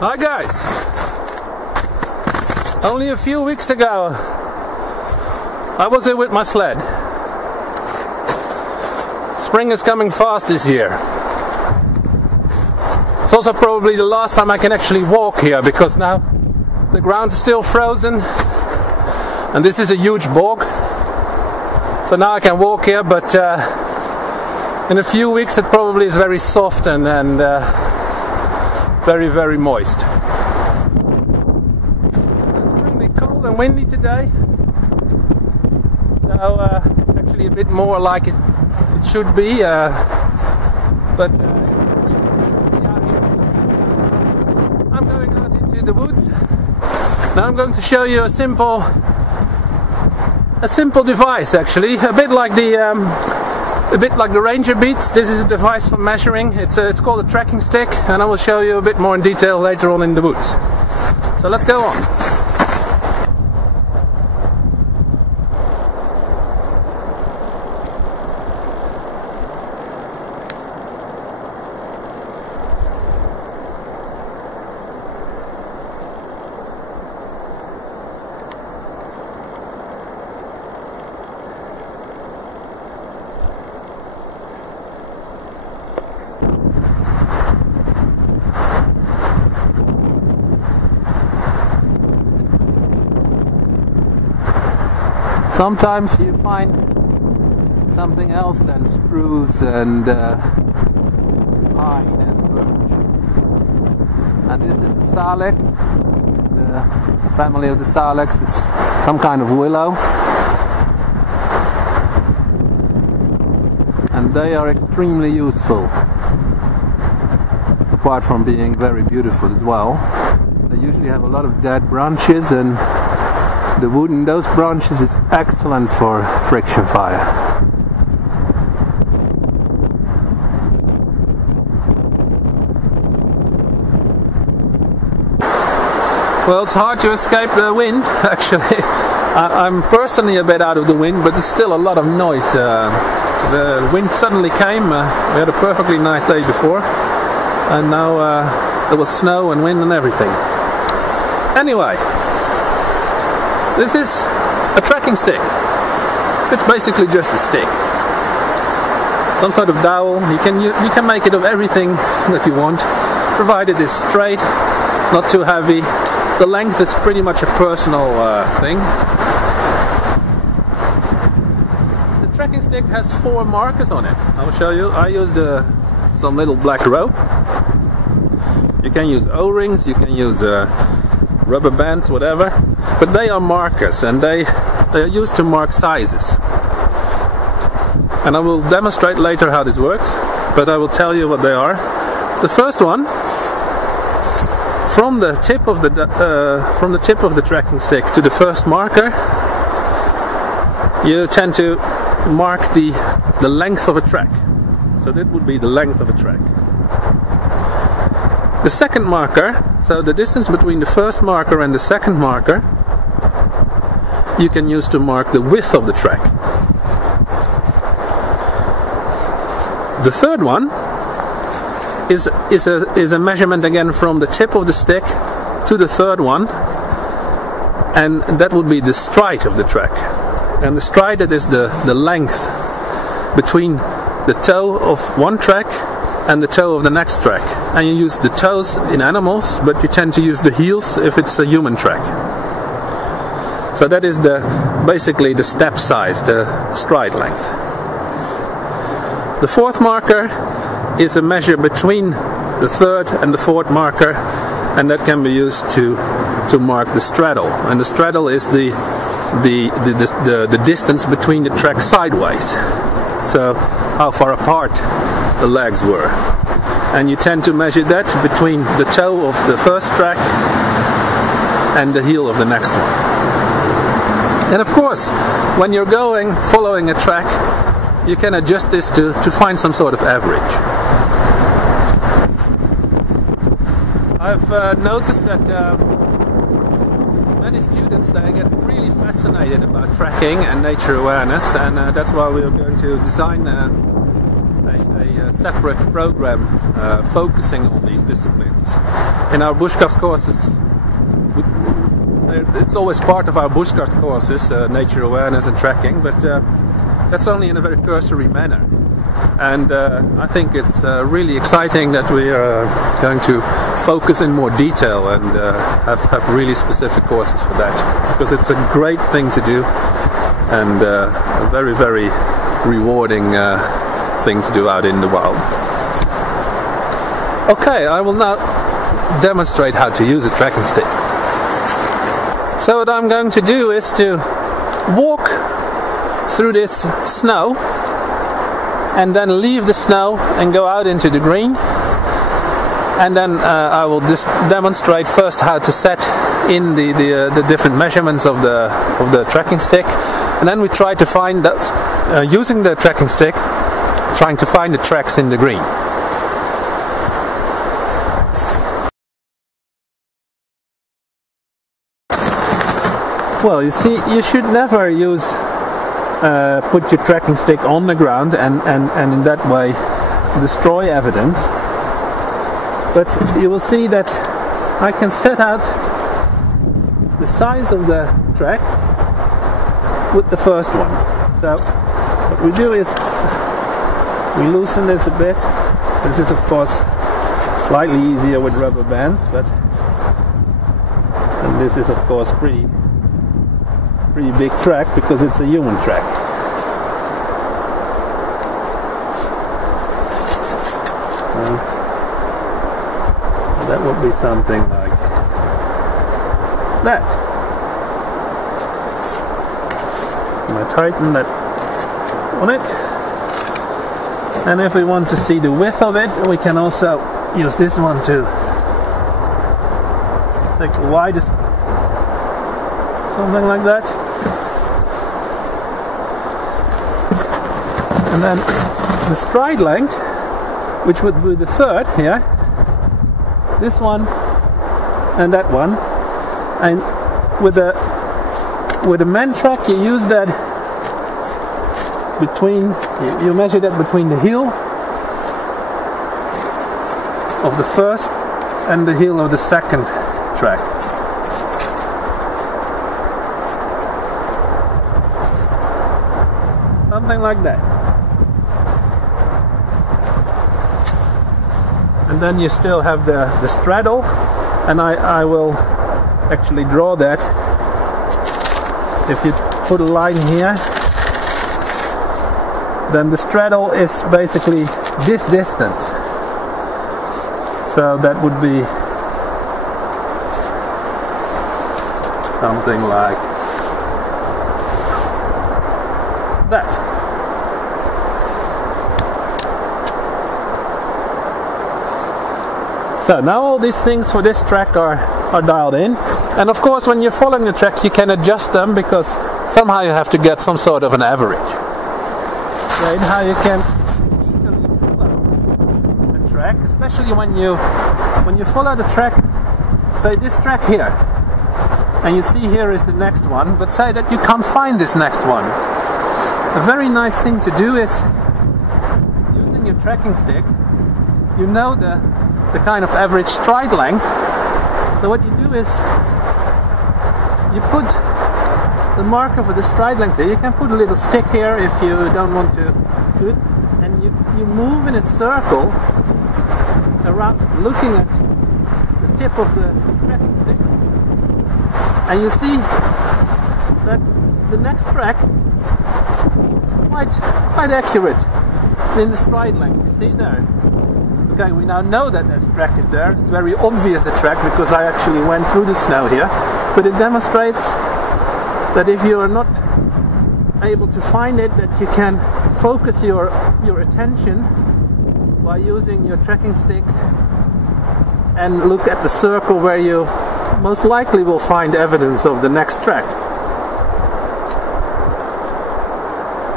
Hi guys! Only a few weeks ago I was here with my sled. Spring is coming fast this year. It's also probably the last time I can actually walk here, because now the ground is still frozen and this is a huge bog. So now I can walk here, but in a few weeks it probably is very soft and very, very moist. It's extremely cold and windy today. So actually a bit more like it should be, but I'm going out into the woods. Now I'm going to show you a simple device, actually, a bit like the Ranger Beats. This is a device for measuring. It's called a tracking stick, and I will show you a bit more in detail later on in the woods. So let's go on. Sometimes you find something else than spruce and pine and birch. And this is a Salix, the family of the Salix. It's some kind of willow. And they are extremely useful, apart from being very beautiful as well. They usually have a lot of dead branches, and the wood in those branches is excellent for friction fire. Well, it's hard to escape the wind, actually. I'm personally a bit out of the wind, but there's still a lot of noise. The wind suddenly came. We had a perfectly nice day before, and now there was snow and wind and everything. Anyway, this is a tracking stick. It's basically just a stick. Some sort of dowel. You can make it of everything that you want, provided it's straight, not too heavy. The length is pretty much a personal thing. The tracking stick has 4 markers on it. I will show you. I used some little black rope. You can use O-rings, you can use rubber bands, whatever. But they are markers, and they are used to mark sizes. And I will demonstrate later how this works, but I will tell you what they are. The first one, from the tip of the tracking stick to the first marker, you tend to mark the length of a track. So that would be the length of a track. The second marker, so the distance between the first marker and the second marker, you can use to mark the width of the track. The third one is a measurement again from the tip of the stick to the third one, and that would be the stride of the track. And the stride, that is the length between the toe of one track and the toe of the next track. And you use the toes in animals, but you tend to use the heels if it's a human track. So that is basically the step size, the stride length. The fourth marker is a measure between the third and the fourth marker, and that can be used to mark the straddle. And the straddle is the distance between the tracks sideways. So how far apart the legs were. And you tend to measure that between the toe of the first track and the heel of the next one. And of course, when you're following a track, you can adjust this to find some sort of average. I've noticed that many students, they get really fascinated about tracking and nature awareness, and that's why we are going to design a a separate program focusing on these disciplines. In our bushcraft courses, it's always part of our bushcraft courses, nature awareness and tracking, but that's only in a very cursory manner. And I think it's really exciting that we are going to focus in more detail and have really specific courses for that, because it's a great thing to do and a very, very rewarding thing to do out in the wild. Okay, I will now demonstrate how to use a tracking stick. So what I'm going to do is to walk through this snow and then leave the snow and go out into the green, and then I will just demonstrate first how to set in the different measurements of the tracking stick, and then we try to find those, using the tracking stick, trying to find the tracks in the green. Well, you see, you should never put your tracking stick on the ground and in that way destroy evidence. But you will see that I can set out the size of the track with the first one. So what we do is we loosen this a bit. This is of course slightly easier with rubber bands, and this is of course pretty big track because it's a human track. That would be something like that. And I tighten that on it, and if we want to see the width of it, we can also use this one to take the widest, something like that. And then the stride length, which would be the third here, this one and that one, and with a man track you use that between, you measure that between the heel of the first and the heel of the second track. Something like that. And then you still have the straddle, and I will actually draw that. If you put a line here, then the straddle is basically this distance. So that would be something like that. So now all these things for this track are dialed in, and of course when you're following the track you can adjust them, because somehow you have to get some sort of an average. Right, how you can easily follow the track, especially when you follow the track, say this track here, and you see here is the next one, but say that you can't find this next one. A very nice thing to do is, using your tracking stick, you know the kind of average stride length. So what you do is you put the marker for the stride length there. You can put a little stick here if you don't want to do it, and you move in a circle around, looking at the tip of the tracking stick, and you see that the next track is quite accurate in the stride length. You see there. Okay, we now know that this track is there. It's very obvious the track because I actually went through the snow here, but it demonstrates that if you are not able to find it, that you can focus your attention by using your tracking stick and look at the circle where you most likely will find evidence of the next track.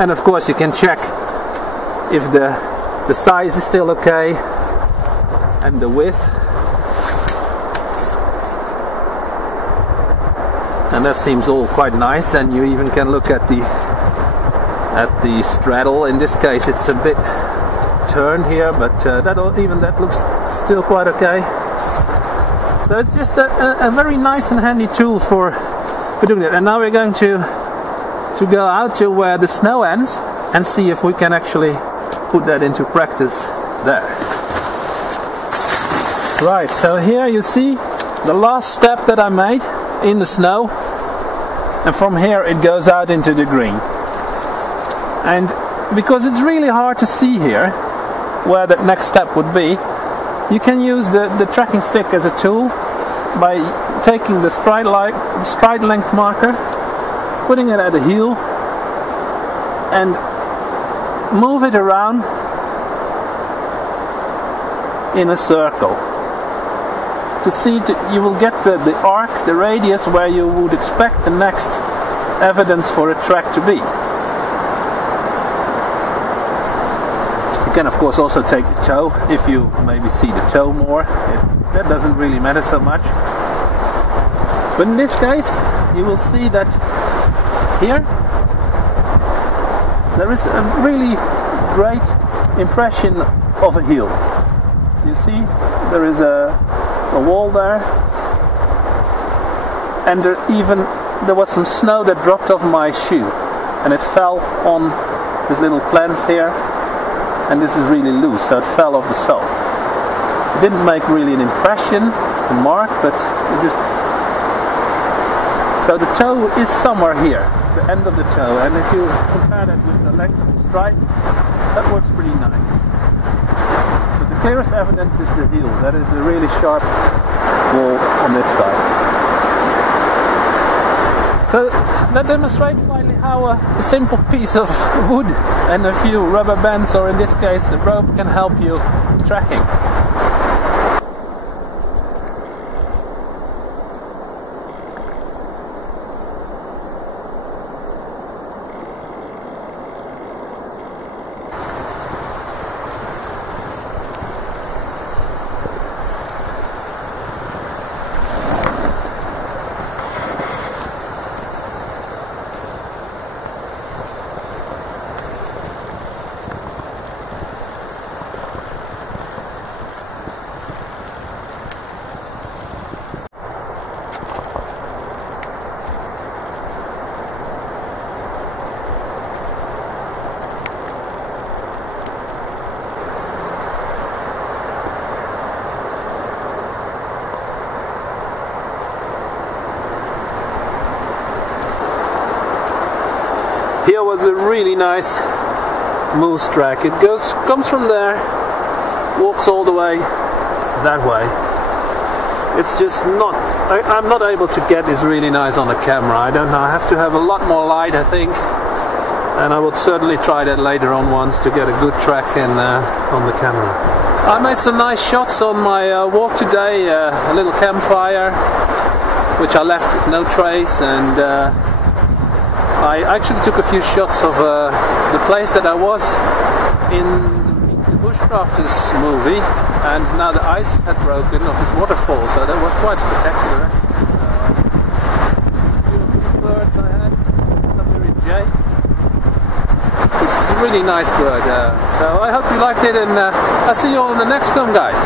And of course you can check if the size is still okay and the width, and that seems all quite nice. And you even can look at the straddle. In this case it's a bit turned here, but even that looks still quite okay. So it's just a very nice and handy tool for doing that. And now we're going to go out to where the snow ends and see if we can actually put that into practice there. Right, so here you see the last step that I made in the snow, and from here it goes out into the green. And because it's really hard to see here where that next step would be, you can use the tracking stick as a tool by taking the stride length marker, putting it at the heel, and move it around in a circle. To see, you will get the arc, the radius where you would expect the next evidence for a track to be. You can of course also take the toe, if you maybe see the toe more. That doesn't really matter so much. But in this case, you will see that here there is a really great impression of a heel. You see, there is a wall there, and there was some snow that dropped off my shoe, and it fell on this little plants here. And this is really loose, so it fell off the sole. It didn't make really an impression, a mark, but it just... So the toe is somewhere here, the end of the toe, and if you compare that with the length of the stride, that works pretty nice. But the clearest evidence is the heel. That is a really sharp wall on this side. So that demonstrates slightly how a simple piece of wood and a few rubber bands, or in this case a rope, can help you tracking. Here was a really nice moose track. It comes from there, walks all the way that way. It's just not, I'm not able to get this really nice on the camera. I don't know, I have to have a lot more light, I think, and I will certainly try that later on once to get a good track in on the camera. I made some nice shots on my walk today, a little campfire which I left with no trace, and I actually took a few shots of the place that I was in the Bushcrafters movie, and now the ice had broken of this waterfall, so that was quite spectacular. So, a few birds I had, some Miri Jay, which is a really nice bird. So I hope you liked it, and I'll see you all in the next film, guys.